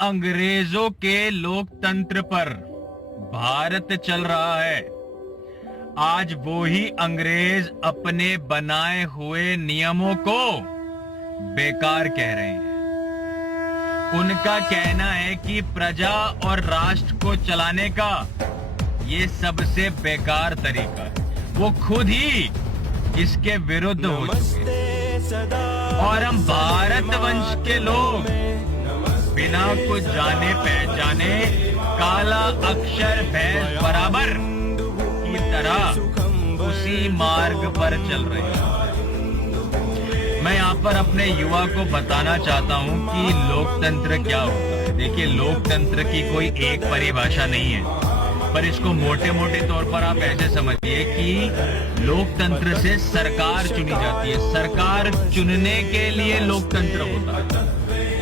अंग्रेजों के लोकतंत्र पर भारत चल रहा है, आज वो ही अंग्रेज अपने बनाए हुए नियमों को बेकार कह रहे हैं। उनका कहना है कि प्रजा और राष्ट्र को चलाने का ये सबसे बेकार तरीका है। वो खुद ही इसके विरुद्ध हो चुके हैं और हम भारत वंश के लोग बिना कुछ जाने पहचाने काला अक्षर भैंस बराबर की तरह उसी मार्ग पर चल रहे हैं। मैं यहाँ पर अपने युवा को बताना चाहता हूँ कि लोकतंत्र क्या होता है। देखिए, लोकतंत्र की कोई एक परिभाषा नहीं है, पर इसको मोटे मोटे तौर पर आप ऐसे समझिए कि लोकतंत्र से सरकार चुनी जाती है। सरकार चुनने के लिए लोकतंत्र होता है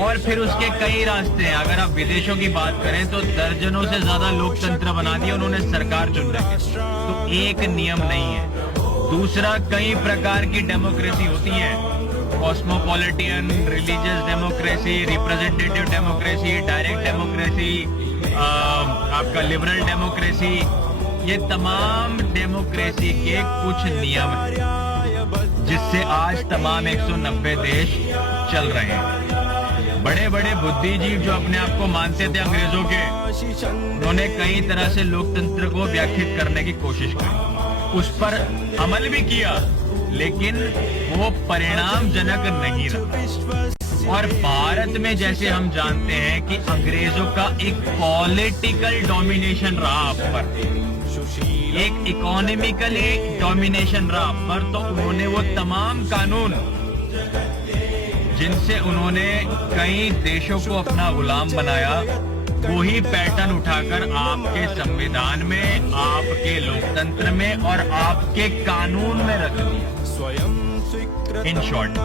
और फिर उसके कई रास्ते हैं। अगर आप विदेशों की बात करें तो दर्जनों से ज्यादा लोकतंत्र बना दिए उन्होंने सरकार चुनने के, तो एक नियम नहीं है। दूसरा, कई प्रकार की डेमोक्रेसी होती है, cosmopolitan, religious democracy, representative democracy, direct democracy, आपका लिबरल डेमोक्रेसी। ये तमाम डेमोक्रेसी के कुछ नियम हैं जिससे आज तमाम 190 देश चल रहे हैं। बड़े बड़े बुद्धिजीव जो अपने आप को मानते थे अंग्रेजों के, उन्होंने कई तरह से लोकतंत्र को व्याख्यात करने की कोशिश की, उस पर अमल भी किया, लेकिन वो परिणामजनक नहीं रहा। और भारत में जैसे हम जानते हैं कि अंग्रेजों का एक पॉलिटिकल डोमिनेशन रहा आप पर, एक इकोनॉमिकली डोमिनेशन रहा आप पर, तो उन्होंने वो तमाम कानून जिनसे उन्होंने कई देशों को अपना गुलाम बनाया, वही पैटर्न उठाकर आपके संविधान में, आपके लोकतंत्र में और आपके कानून में रख दिया, इन शॉर्ट।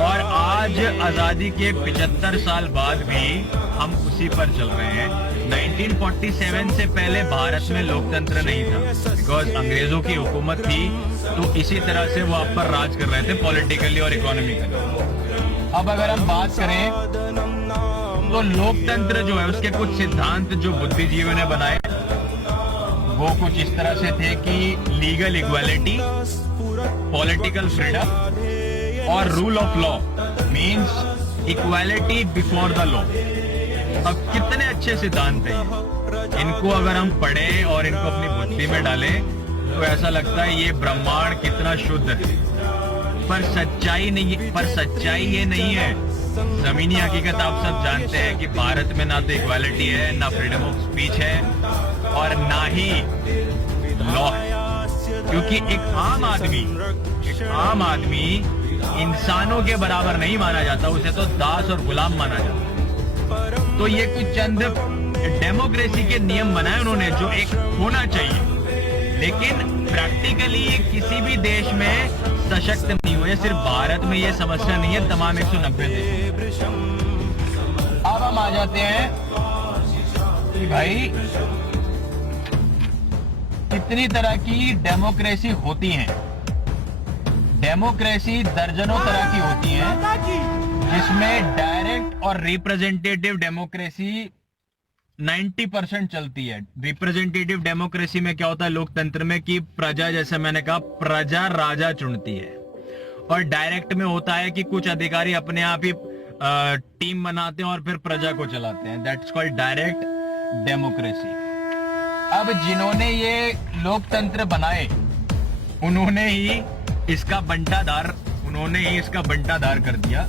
और आज आजादी के 75 साल बाद भी हम उसी पर चल रहे हैं। 1947 से पहले भारत में लोकतंत्र नहीं था, बिकॉज अंग्रेजों की हुकूमत थी, तो इसी तरह से वो आप पर राज कर रहे थे पॉलिटिकली और इकोनॉमिकली। अब अगर हम बात करें तो लोकतंत्र जो है उसके कुछ सिद्धांत जो बुद्धिजीवियों ने बनाए वो कुछ इस तरह से थे कि लीगल इक्वालिटी, पॉलिटिकल फ्रीडम और rule of law means equality before the law. अब कितने अच्छे सिद्धांत हैं इनको अगर हम पढ़ें और इनको अपनी बुद्धि में डालें तो ऐसा लगता है ये ब्रह्मांड कितना शुद्ध है। पर सच्चाई ये नहीं है। जमीनी हकीकत आप सब जानते हैं कि भारत में ना तो इक्वालिटी है, ना फ्रीडम ऑफ स्पीच है और ना ही लॉ है। क्योंकि एक आम आदमी इंसानों के बराबर नहीं माना जाता, उसे तो दास और गुलाम माना जाता। तो ये कुछ चंद डेमोक्रेसी के नियम बनाए उन्होंने जो एक होना चाहिए, लेकिन प्रैक्टिकली ये किसी भी देश में सशक्त नहीं हुए। सिर्फ भारत में ये समस्या नहीं है, तमाम 190 देश। अब हम आ जाते हैं कि भाई कितनी तरह की डेमोक्रेसी होती है। डेमोक्रेसी दर्जनों तरह की होती है, जिसमें डायरेक्ट और रिप्रेजेंटेटिव डेमोक्रेसी 90% चलती है। रिप्रेजेंटेटिव डेमोक्रेसी में क्या होता है लोकतंत्र में कि प्रजा, जैसे मैंने कहा, प्रजा राजा चुनती है। और डायरेक्ट में होता है कि कुछ अधिकारी अपने आप ही टीम बनाते हैं और फिर प्रजा को चलाते हैं। That's called direct democracy. अब जिन्होंने ये लोकतंत्र बनाए उन्होंने ही इसका बंटाधार कर दिया।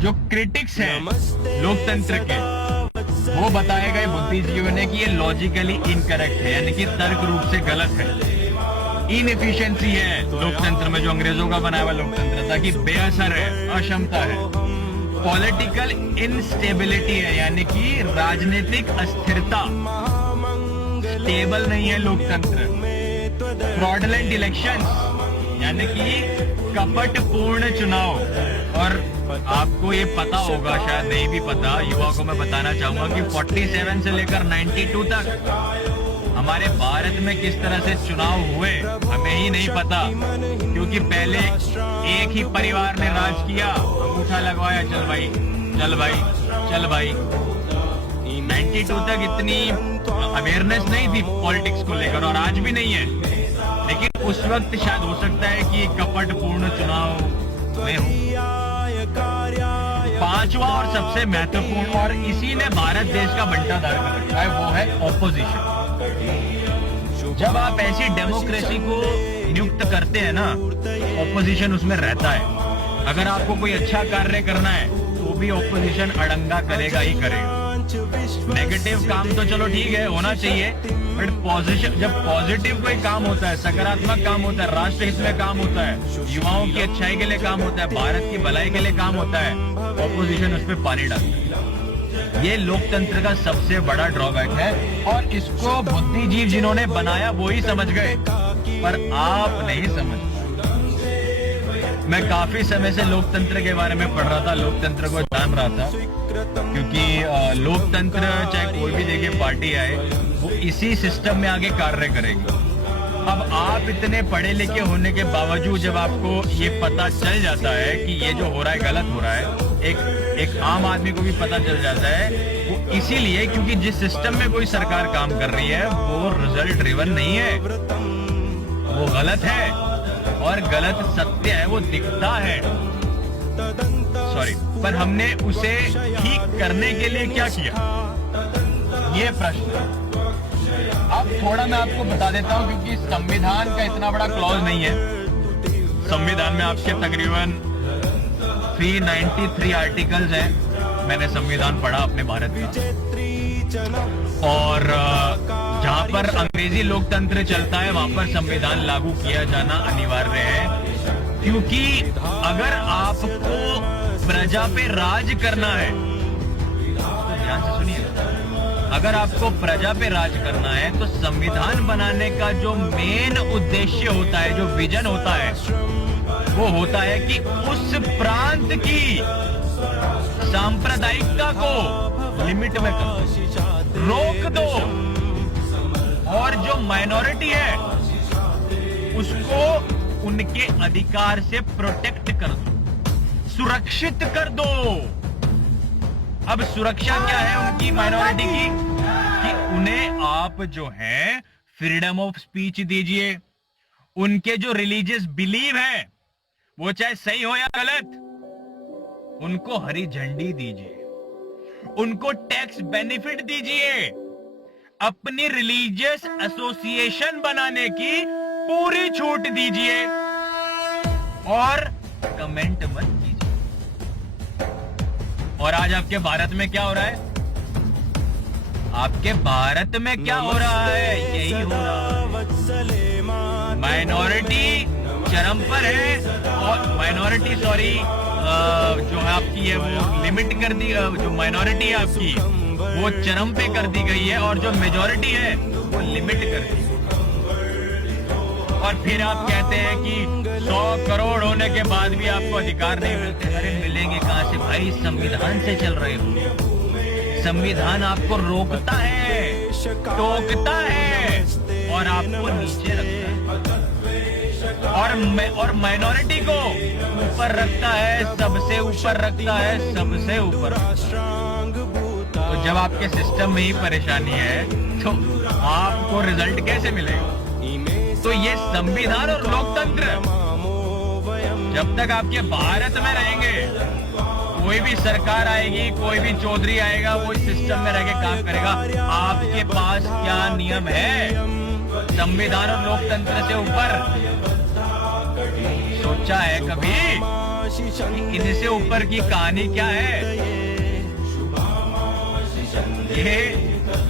जो क्रिटिक्स हैं लोकतंत्र के, वो बताए गए बुद्धिजीवियों ने कि ये लॉजिकली इनकरेक्ट है, यानी कि तर्क रूप से गलत है। इनएफिशिएंसी है लोकतंत्र में, जो अंग्रेजों का बनाया हुआ लोकतंत्र था, कि बेअसर है, अक्षमता है। पॉलिटिकल इनस्टेबिलिटी है, यानी कि राजनीतिक अस्थिरता, स्टेबल नहीं है लोकतंत्र। फ्रॉडलेंट इलेक्शंस, यानी कि कपटपूर्ण चुनाव। और आपको ये पता होगा, शायद नहीं भी पता, युवा को मैं बताना चाहूंगा कि 47 से लेकर 92 तक हमारे भारत में किस तरह से चुनाव हुए हमें ही नहीं पता, क्योंकि पहले एक ही परिवार ने राज किया, अंगूठा लगवाया, चल भाई चल भाई चल भाई। 92 तक इतनी अवेयरनेस नहीं थी पॉलिटिक्स को लेकर, और आज भी नहीं है, लेकिन उस वक्त शायद हो सकता है कि कपटपूर्ण चुनाव में हो। पांचवा और सबसे महत्वपूर्ण, और इसी ने भारत देश का बंटाधार कर रखा है, वो है ऑपोजिशन। जब आप ऐसी डेमोक्रेसी को नियुक्त करते हैं ना, ऑपोजिशन उसमें रहता है। अगर आपको कोई अच्छा कार्य करना है तो भी ऑपोजिशन अड़ंगा करेगा ही करेगा। नेगेटिव काम तो चलो ठीक है, होना चाहिए, बट पॉजिटिव, जब पॉजिटिव कोई काम होता है, सकारात्मक काम होता है, राष्ट्र हित में काम होता है, युवाओं की अच्छाई के लिए काम होता है, भारत की भलाई के लिए काम होता है, ऑपोजिशन उस पर पानी डालता है। ये लोकतंत्र का सबसे बड़ा ड्रॉबैक है, और इसको बुद्धिजीव जिन्होंने बनाया वो ही समझ गए, पर आप नहीं समझ। मैं काफी समय से लोकतंत्र के बारे में पढ़ रहा था, लोकतंत्र को जान रहा था, क्योंकि लोकतंत्र चाहे कोई भी देखिए पार्टी आए, वो इसी सिस्टम में आगे कार्य करेगी। अब आप इतने पढ़े लिखे होने के बावजूद जब आपको ये पता चल जाता है कि ये जो हो रहा है गलत हो रहा है, एक आम आदमी को भी पता चल जाता है, वो इसीलिए क्योंकि जिस सिस्टम में कोई सरकार काम कर रही है वो रिजल्ट ड्रिवन नहीं है, वो गलत है, और गलत सत्य है, वो दिखता है, सॉरी, पर हमने उसे ठीक करने के लिए क्या किया, ये प्रश्न। अब थोड़ा मैं आपको बता देता हूं, क्योंकि संविधान का इतना बड़ा क्लॉज नहीं है। संविधान में आपके तकरीबन 393 आर्टिकल्स हैं। मैंने संविधान पढ़ा अपने भारत का, और जहां पर अंग्रेजी लोकतंत्र चलता है वहां पर संविधान लागू किया जाना अनिवार्य है, क्योंकि अगर आपको प्रजा पे राज करना है, तो ध्यान से सुनिए, अगर आपको प्रजा पे राज करना है तो संविधान बनाने का जो मेन उद्देश्य होता है, जो विजन होता है, वो होता है कि उस प्रांत की सांप्रदायिकता को लिमिट में करो, रोक दो, और जो माइनॉरिटी है उसको उनके अधिकार से प्रोटेक्ट कर दो, सुरक्षित कर दो। अब सुरक्षा क्या है उनकी माइनॉरिटी की, कि उन्हें आप जो है फ्रीडम ऑफ स्पीच दीजिए, उनके जो रिलीजियस बिलीव है वो चाहे सही हो या गलत, उनको हरी झंडी दीजिए, उनको टैक्स बेनिफिट दीजिए, अपनी रिलीजियस एसोसिएशन बनाने की पूरी छूट दीजिए, और कमेंट मत कीजिए। और आज आपके भारत में क्या हो रहा है, आपके भारत में क्या हो रहा है, यही हो रहा है। माइनॉरिटी चरम पर है, और माइनॉरिटी सॉरी जो है आपकी है वो लिमिट कर दी, जो माइनॉरिटी है आपकी वो चरम पे कर दी गई है, और जो मेजॉरिटी है वो लिमिट कर दी। और फिर आप कहते हैं कि 100 करोड़ होने के बाद भी आपको अधिकार नहीं मिलते। अरे मिलेंगे कहां से भाई, संविधान से चल रहे हो। संविधान आपको रोकता है, टोकता है, और आपको नीचे रखता है, और माइनॉरिटी को ऊपर रखता है, सबसे ऊपर रखता है, सबसे ऊपर। तो जब आपके सिस्टम में ही परेशानी है तो आपको रिजल्ट कैसे मिलेगा? तो ये संविधान और लोकतंत्र जब तक आपके भारत में रहेंगे, कोई भी सरकार आएगी, कोई भी चौधरी आएगा, वो सिस्टम में रह के काम करेगा। आपके पास क्या नियम है संविधान और लोकतंत्र से ऊपर? सोचा है कभी इनसे ऊपर की कहानी क्या है? ये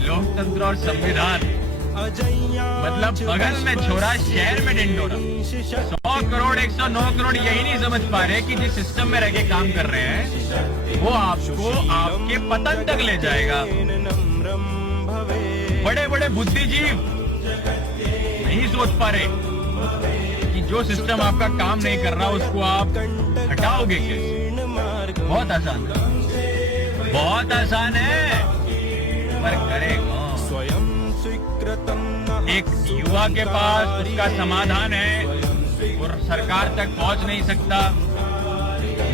लोकतंत्र और संविधान, मतलब बगल में छोरा शहर में डिंडोरा। 100 करोड़ 109 करोड़ यही नहीं समझ पा रहे कि जिस सिस्टम में रह के काम कर रहे हैं वो आपको आपके पतन तक ले जाएगा। बड़े बड़े बुद्धिजीव नहीं सोच पा रहे कि जो सिस्टम आपका काम नहीं कर रहा उसको आप हटाओगे कैसे? बहुत आसान है, बहुत आसान है, पर करे कौन? एक युवा के पास उसका समाधान है और सरकार तक पहुंच नहीं सकता।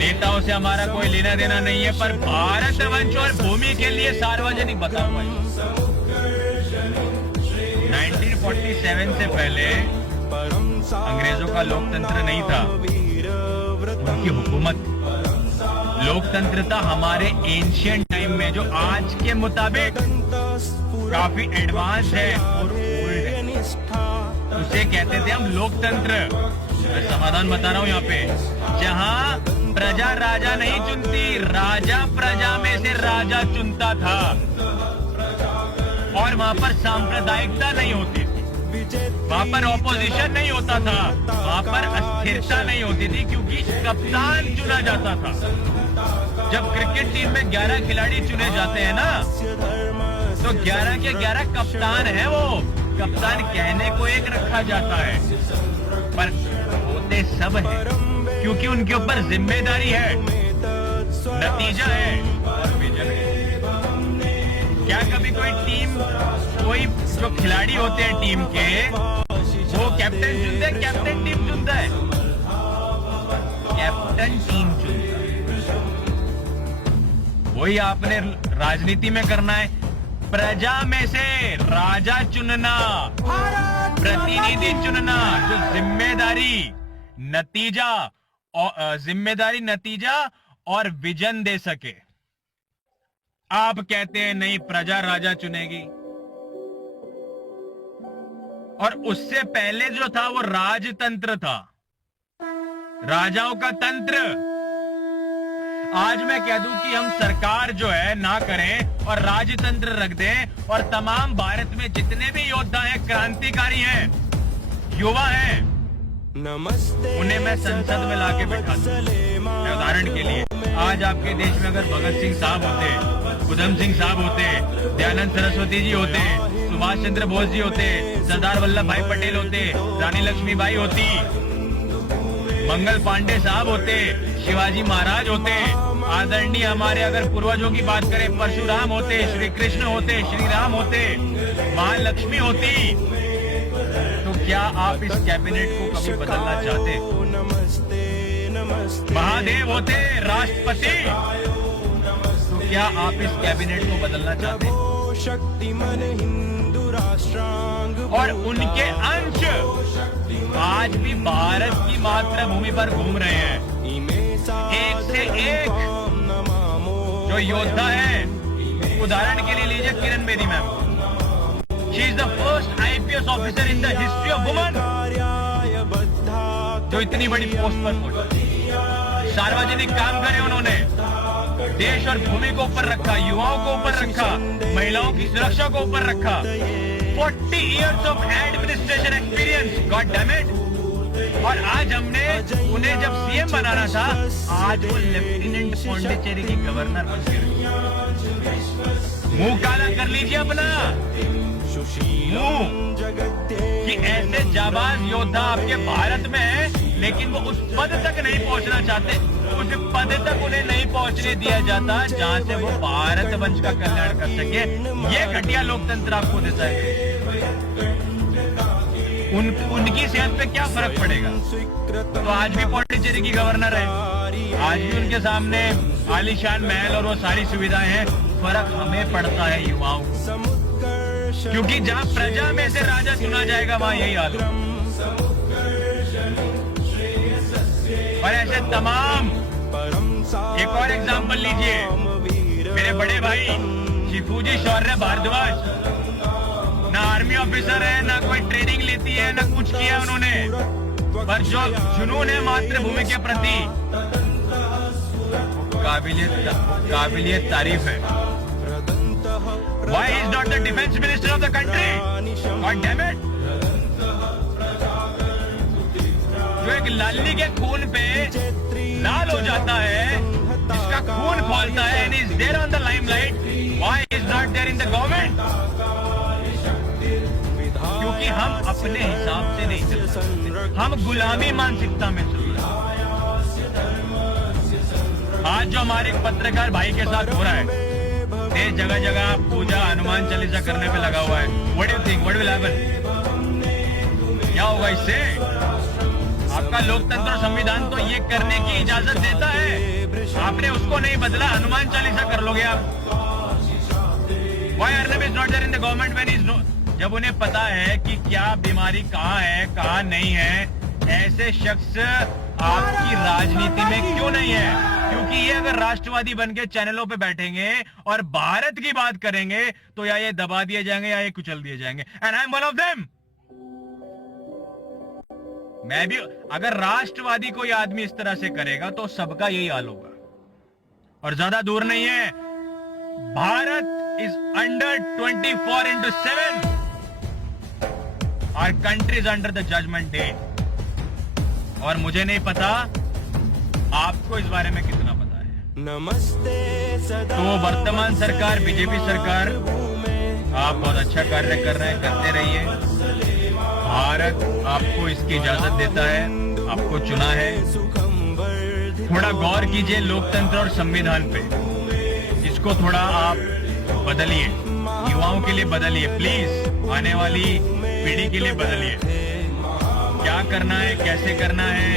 नेताओं से हमारा कोई लेना देना नहीं है, पर भारत वंश और भूमि के लिए सार्वजनिक बता हुआ है। 1947 से पहले अंग्रेजों का लोकतंत्र नहीं था, उनकी हुकूमत। लोकतंत्र था हमारे एंशियंट टाइम में, जो आज के मुताबिक काफी एडवांस है और ओल्ड है। उसे कहते थे हम लोकतंत्र। मैं समाधान बता रहा हूं यहाँ पे, जहां प्रजा राजा नहीं चुनती, राजा प्रजा में से राजा चुनता था, और वहां पर सांप्रदायिकता नहीं होती थी, वहां पर ऑपोजिशन नहीं होता था, वहां पर अस्थिरता नहीं होती थी, क्योंकि कप्तान चुना जाता था। जब क्रिकेट टीम में 11 खिलाड़ी चुने जाते हैं ना, तो 11 के 11 कप्तान है। वो कप्तान कहने को एक रखा जाता है, पर होते सब है, क्योंकि उनके ऊपर जिम्मेदारी है, नतीजा है और विजन है। क्या कभी कोई टीम, कोई जो खिलाड़ी होते हैं टीम के, वो कैप्टन चुनते हैं? कैप्टन टीम चुनता है, कैप्टन टीम चुनता है। वही आपने राजनीति में करना है, प्रजा में से राजा चुनना, प्रतिनिधि चुनना, जो जिम्मेदारी, नतीजा और विजन दे सके। आप कहते हैं नहीं, प्रजा राजा चुनेगी, और उससे पहले जो था वो राजतंत्र था, राजाओं का तंत्र। आज मैं कह दूं कि हम सरकार जो है ना करें और राजतंत्र रख दें, और तमाम भारत में जितने भी योद्धा हैं, क्रांतिकारी हैं, युवा हैं, उन्हें मैं संसद में लाके बैठा दूं। उदाहरण के लिए, आज आपके देश में अगर भगत सिंह साहब होते, उधम सिंह साहब होते, दयानंद सरस्वती जी होते, सुभाष चंद्र बोस जी होते, सरदार वल्लभ भाई पटेल होते, रानी लक्ष्मीबाई होती, मंगल पांडे साहब होते, शिवाजी महाराज होते, आदरणीय हमारे अगर पूर्वजों की बात करें, परशुराम होते, श्री कृष्ण होते, श्री राम होते, महालक्ष्मी होती, तो क्या आप इस कैबिनेट को कभी बदलना चाहते? महादेव होते, राष्ट्रपति, तो क्या आप इस कैबिनेट को बदलना चाहते? और उनके अंश आज भी भारत की मातृभूमि पर घूम रहे हैं, एक से एक जो योद्धा है। उदाहरण के लिए लीजिए Kiran Bedi ma'am, she is the first IPS officer in the history of woman जो इतनी बड़ी पोस्ट पर पहुंची। सार्वजनिक काम करे उन्होंने, देश और भूमि को ऊपर रखा, युवाओं को ऊपर रखा, महिलाओं की सुरक्षा को ऊपर रखा। 40 years of administration experience, god damn it. और आज हमने उन्हें जब CM बनाना था, आज वो लेफ्टिनेंट पौंडीचेरी की गवर्नर बन गए। मुंह काला कर लीजिए अपना मुंह, कि ऐसे जाबाज योद्धा आपके भारत में है, लेकिन वो उस पद तक नहीं पहुंचना चाहते, उस पद तक उन्हें नहीं पहुंचने दिया जाता जहां से वो भारत वंश का कल्याण कर सके। ये घटिया लोकतंत्र आपको देता है। उनकी सेहत पे क्या फर्क पड़ेगा? तो आज भी पौंडीचेरी की गवर्नर है, आज भी उनके सामने आलीशान महल और वो सारी सुविधाएं हैं। फर्क हमें पड़ता है युवाओं को, क्योंकि जहां प्रजा में से राजा चुना जाएगा वहां यही हाल है। और ऐसे तमाम, एक और एग्जाम्पल लीजिए, मेरे बड़े भाई शिफूजी शौर्य भारद्वाज, ना आर्मी ऑफिसर है, ना कोई ट्रेनिंग लेती है, ना कुछ किया उन्होंने, पर जो जुनून है मातृभूमि के प्रति, काबिलियत तारीफ है। Why is not the defense minister of the country? God damn it! जो एक लाली के खून पे लाल हो जाता है, जिसका खून खौलता है, and is there on the limelight, why is not there in the government? क्योंकि हम अपने हिसाब से नहीं चल सकते, हम गुलामी मानसिकता में चल रहे हैं। आज जो हमारे पत्रकार भाई के साथ हो रहा है, देश जगह जगह पूजा हनुमान चालीसा करने पे लगा हुआ है। What do you think? What will happen? क्या होगा इससे? आपका लोकतंत्र और संविधान तो ये करने की इजाजत देता है, आपने उसको नहीं बदला। हनुमान चालीसा कर लोगे आप। Why Arnab is not there in the government when he's no? जब उन्हें पता है कि क्या बीमारी कहाँ है कहाँ नहीं है, ऐसे शख्स आपकी राजनीति में क्यों नहीं है? क्योंकि ये अगर राष्ट्रवादी बन के चैनलों पे बैठेंगे और भारत की बात करेंगे तो या ये दबा दिए जाएंगे या ये कुचल दिए जाएंगे। And I am one of them. मैं भी, अगर राष्ट्रवादी कोई आदमी इस तरह से करेगा तो सबका यही हाल होगा। और ज्यादा दूर नहीं है, Bharat is under 24/7। Our country is under the judgment day. और मुझे नहीं पता आपको इस बारे में कितना पता है। नमस्ते तो वर्तमान सरकार, बीजेपी सरकार, आप बहुत अच्छा कार्य कर रहे हैं, करते रहिए। भारत आपको इसकी इजाजत देता है, आपको चुना है। थोड़ा गौर कीजिए लोकतंत्र और संविधान पे, इसको थोड़ा आप बदलिए, युवाओं के लिए बदलिए प्लीज, आने वाली पीढ़ी के लिए बदलिए। क्या करना है, कैसे करना है,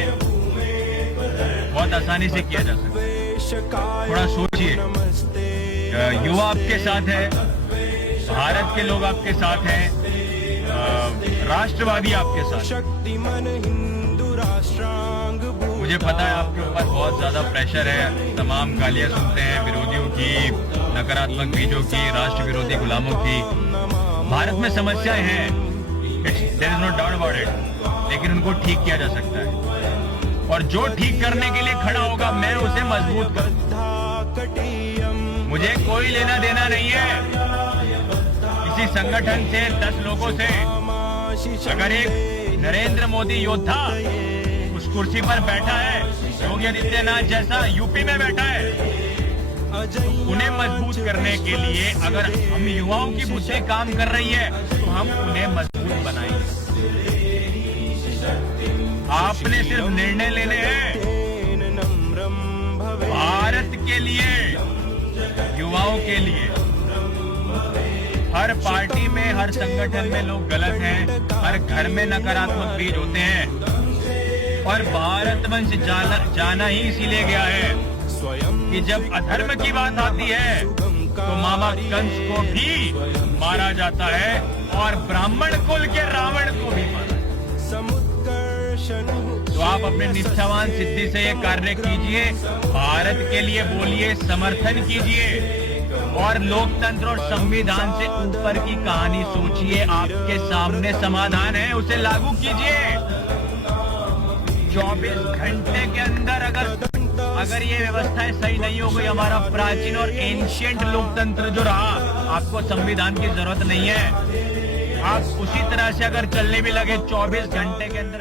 बहुत आसानी से किया जा सकता है। थोड़ा सोचिए, युवा आपके साथ है, भारत के लोग आपके साथ हैं, राष्ट्रवादी आपके साथ। मुझे पता है आपके ऊपर बहुत ज्यादा प्रेशर है, तमाम गालियां सुनते हैं विरोधियों की, नकारात्मक बीजों की, राष्ट्र विरोधी गुलामों की। भारत में समस्याएं हैं, there is no doubt about it, लेकिन उनको ठीक किया जा सकता है। और जो ठीक करने के लिए खड़ा होगा, मैं उसे मजबूत करूंगा। मुझे कोई लेना देना नहीं है किसी संगठन से, 10 लोगों से। अगर एक नरेंद्र मोदी योद्धा उस कुर्सी पर बैठा है, योगी आदित्यनाथ जैसा यूपी में बैठा है, उन्हें मजबूत करने के लिए अगर हम युवाओं की बुद्धि काम कर रही है तो हम उन्हें मजबूत बनाएंगे। आपने सिर्फ निर्णय लेने हैं भारत के लिए, युवाओं के लिए। हर पार्टी में, हर संगठन में लोग गलत हैं, हर घर में नकारात्मक बीज होते हैं। और भारत वंश जाना ही इसीलिए गया है कि जब अधर्म की बात आती है तो मामा कंस को भी मारा जाता है और ब्राह्मण कुल के रावण को भी मारा। तो आप अपने निष्ठावान सिद्धि से ये कार्य कीजिए, भारत के लिए बोलिए, समर्थन कीजिए और लोकतंत्र और संविधान से ऊपर की कहानी सोचिए। आपके सामने समाधान है, उसे लागू कीजिए। 24 घंटे के अंदर अगर ये व्यवस्थाएं सही नहीं हो गई, हमारा प्राचीन और एंशिएंट लोकतंत्र जो रहा, आपको संविधान की जरूरत नहीं है। आप उसी तरह से अगर चलने भी लगे 24 घंटे के अंदर